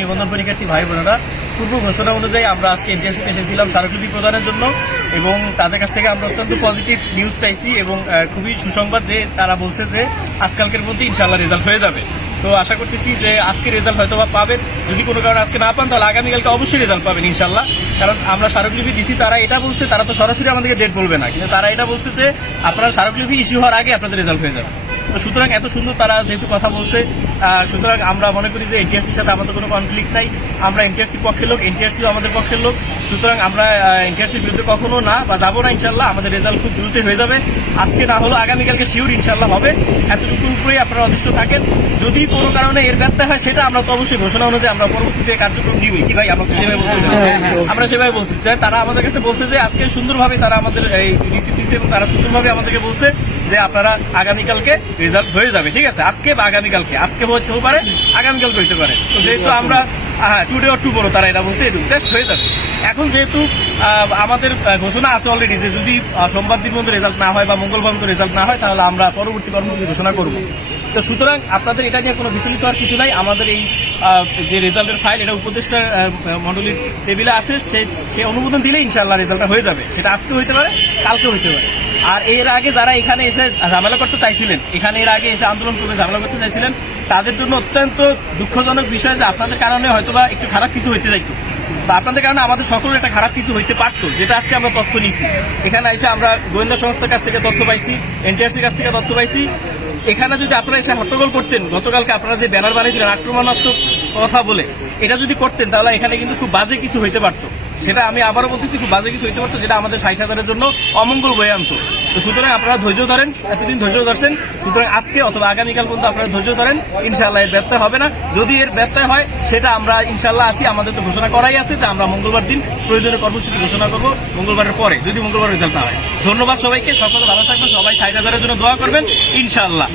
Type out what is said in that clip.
নিবন্ধন পরীক্ষার্থী ভাই বোনেরা, পূর্ব ঘোষণা অনুযায়ী আমরা আজকে এনটিআরসিতে এসেছিলাম স্মারকলিপি প্রদানের জন্য এবং তাদের কাছ থেকে আমরা অত্যন্ত পজিটিভ নিউজ পাইছি এবং খুবই সুসংবাদ যে তারা বলছে যে আজকালকের মধ্যে ইনশাআল্লাহ রেজাল্ট হয়ে যাবে। তো আশা করতেছি যে আজকে রেজাল্ট হয়তো বা পাবেন, যদি কোনো কারণে আজকে না পান তাহলে আগামীকালকে অবশ্যই রেজাল্ট পাবেন ইনশাআল্লাহ। কারণ আমরা স্মারকলিপি দিছি, তারা এটা বলছে, তারা তো সরাসরি আমাদেরকে ডেট বলবে না, কিন্তু তারা এটা বলছে যে আপনারা স্মারকলিপি ইস্যু হওয়ার আগে আপনাদের রেজাল্ট হয়ে যাবে। তো সুতরাং এত সুন্দর তারা যেহেতু কথা বলছে, সুতরাং আমরা মনে করি যে এনটিআরসির সাথে আমাদের কোনো কনফ্লিক্ট নাই। আমরা এনটিআরসির পক্ষের লোক, এনটিআরসিও আমাদের পক্ষের লোক। সুতরাং আমরা এনটিআরসির বিরুদ্ধে কখনো না বা যাবো না ইনশাল্লাহ। আমাদের রেজাল্ট খুব দ্রুতই হয়ে যাবে, আজকে না হলেও আগামীকালকে শিওর ইনশাল্লাহ হবে। এতটুকু উপরেই আপনারা অদৃষ্ট থাকেন। যদি কোনো কারণে এর ব্যত্যয় হয় সেটা আমরা তো অবশ্যই ঘোষণা অনুযায়ী আমরা পরবর্তীতে কার্যক্রম নিবই। কি ভাই, আমরা সেভাবে বলছি। তারা আমাদের কাছে বলছে যে আজকে সুন্দরভাবে তারা আমাদের এই রিসিভ দিচ্ছে এবং তারা সুন্দরভাবে আমাদেরকে বলছে যে আপনারা আগামীকালকে রেজাল্ট হয়ে যাবে। ঠিক আছে, আজকে বা আগামীকালকে, আজকে হতেও পারে আগামীকালকে হতে পারে। তো যেহেতু আমরা টুডে অর টুমরো তারা এটা বলছে এটুকু টেস্ট হয়ে যাবে। এখন যেহেতু আমাদের ঘোষণা আছে অলরেডি যে যদি সোমবার দিন মধ্যে রেজাল্ট না হয় বা মঙ্গলবার মধ্যে রেজাল্ট না হয় তাহলে আমরা পরবর্তী কর্মসূচি ঘোষণা করব। তো সুতরাং আপনাদের এটা নিয়ে কোনো বিচলিত হওয়ার কিছু নাই। আমাদের এই যে রেজাল্টের ফাইল এটা উপদেষ্টা মণ্ডলীর টেবিলে আছে, সে অনুমোদন দিলে ইনশাআল্লাহ রেজাল্টটা হয়ে যাবে। সেটা আজকে হইতে পারে, কালকে হইতে পারে। আর এর আগে যারা এখানে এসে ঝামেলা করতে চাইছিলেন, এখানে এর আগে এসে আন্দোলন করে ঝামেলা করতে চাইছিলেন, তাদের জন্য অত্যন্ত দুঃখজনক বিষয় যে আপনাদের কারণে হয়তোবা একটু খারাপ কিছু হইতে যাইতো বা আপনাদের কারণে আমাদের সকলের একটা খারাপ কিছু হইতে পারতো, যেটা আজকে আমরা তথ্য নিয়েছি। এখানে এসে আমরা গোয়েন্দা সংস্থার কাছ থেকে তথ্য পাইছি, এনটিআরসির কাছ থেকে তথ্য পাইছি। এখানে যদি আপনারা এসে হট্টগোল করতেন, গতকালকে আপনারা যে ব্যানার বানিয়েছিলেন আক্রমণাত্মক কথা বলে, এটা যদি করতেন তাহলে এখানে কিন্তু খুব বাজে কিছু হইতে পারতো। সেটা আমি আবারও বলতেছি, খুব বাজে কিছু হইতে পারতো, যেটা আমাদের 60,000-এর জন্য অমঙ্গল বয়ে আনতো। তো সুতরাং আপনারা ধৈর্য ধরেন, এতদিন ধৈর্য ধরছেন। সুতরাং আজকে অথবা আগামীকাল পর্যন্ত আপনারা ধৈর্য ধরেন, ইনশাআল্লাহ এর ব্যত্যয় হবে না। যদি এর ব্যত্যয় হয় সেটা আমরা ইনশাআল্লাহ আছি, আমাদের তো ঘোষণা করাই আছে যে আমরা মঙ্গলবার দিন প্রয়োজনীয় কর্মসূচি ঘোষণা করবো, মঙ্গলবারের পরে, যদি মঙ্গলবার রেজাল্ট না হয়। ধন্যবাদ সবাইকে, সকলে ভালো থাকবেন, সবাই 60,000-এর জন্য দোয়া করবেন ইনশাআল্লাহ।